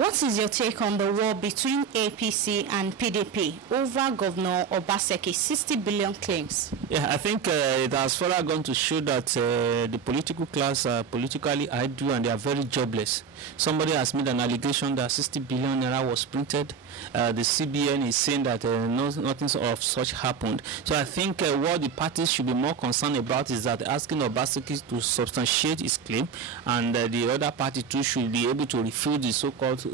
What is your take on the war between APC and PDP over Governor Obaseki's 60 billion claims? Yeah, I think it has further gone to show that the political class are politically idle and they are very jobless. Somebody has made an allegation that 60 billion naira was printed. The CBN is saying that nothing of such happened. So I think what the parties should be more concerned about is that asking Obaseki to substantiate his claim, and the other party too should be able to refute the so-called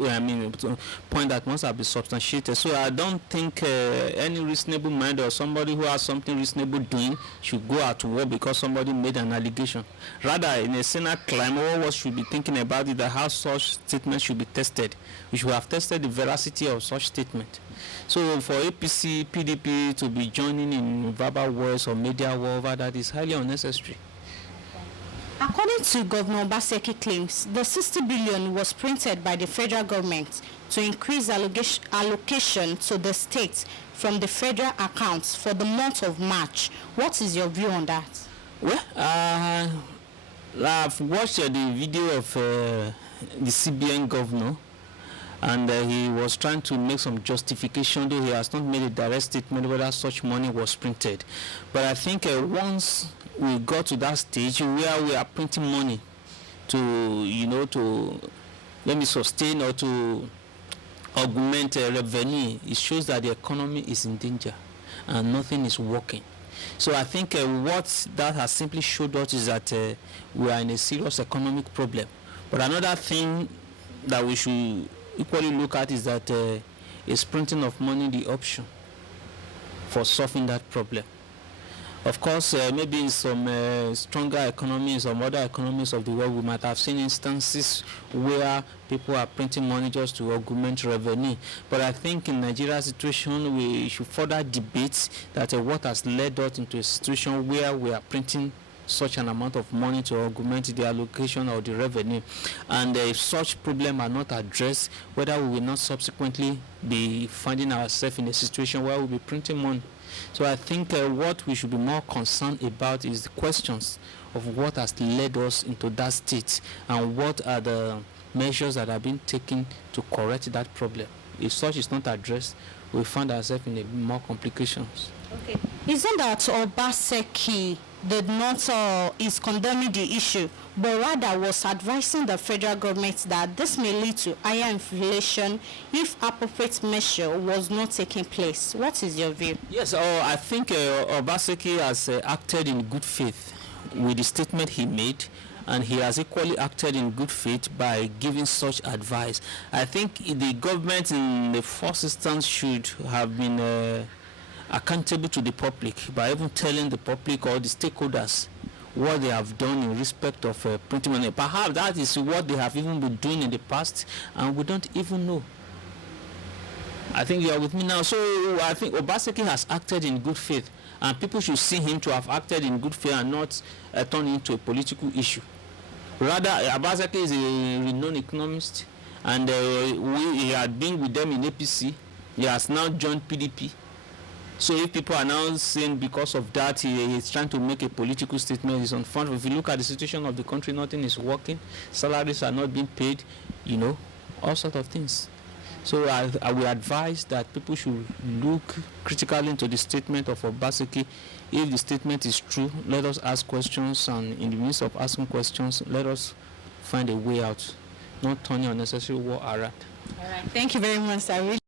point that must have been substantiated. So I don't think any reasonable mind or somebody who has something reasonable doing should go out to war because somebody made an allegation. Rather, in a Senate climate, what should be thinking about it, that how such statements should be tested. We should have tested the veracity of such statement. So for APC, PDP to be joining in verbal wars or media war over that is highly unnecessary. According to Governor Obaseki claims, the 60 billion was printed by the federal government to increase allocation to the states from the federal accounts for the month of March. What is your view on that? Well, I've watched the video of the CBN governor, and he was trying to make some justification, though he has not made a direct statement whether such money was printed. But I think once we got to that stage where we are printing money to, to let me sustain or to augment revenue, it shows that the economy is in danger and nothing is working. So I think what that has simply showed us is that we are in a serious economic problem. But another thing that we should equally look at is that is printing of money the option for solving that problem? Of course, maybe in some stronger economies, some other economies of the world, we might have seen instances where people are printing money just to augment revenue. But I think in Nigeria's situation, we should further debate that what has led us into a situation where we are printing such an amount of money to augment the allocation of the revenue. And if such problems are not addressed, whether we will not subsequently be finding ourselves in a situation where we'll be printing money. So I think what we should be more concerned about is the questions of what has led us into that state and what are the measures that have been taken to correct that problem. If such is not addressed, we find ourselves in more complications. Okay. Isn't that Obaseki did not is condemning the issue, but rather was advising the federal government that this may lead to higher inflation if appropriate measure was not taking place? What is your view? Yes, I think Obaseki has acted in good faith with the statement he made, and he has equally acted in good faith by giving such advice. I think the government in the first instance should have been accountable to the public by even telling the public or the stakeholders what they have done in respect of printing money. Perhaps that is what they have even been doing in the past and we don't even know. I think you are with me now. So I think Obaseki has acted in good faith, and people should see him to have acted in good faith and not turn into a political issue. Rather, Obaseki is a renowned economist, and he had been with them in APC. He has now joined PDP. So if people are now saying because of that he is trying to make a political statement, it's unfounded. If you look at the situation of the country, nothing is working, salaries are not being paid, all sorts of things. So I will advise that people should look critically into the statement of Obaseki. If the statement is true, let us ask questions, and in the midst of asking questions, let us find a way out, not turning unnecessary war around. All right. Thank you very much, sir.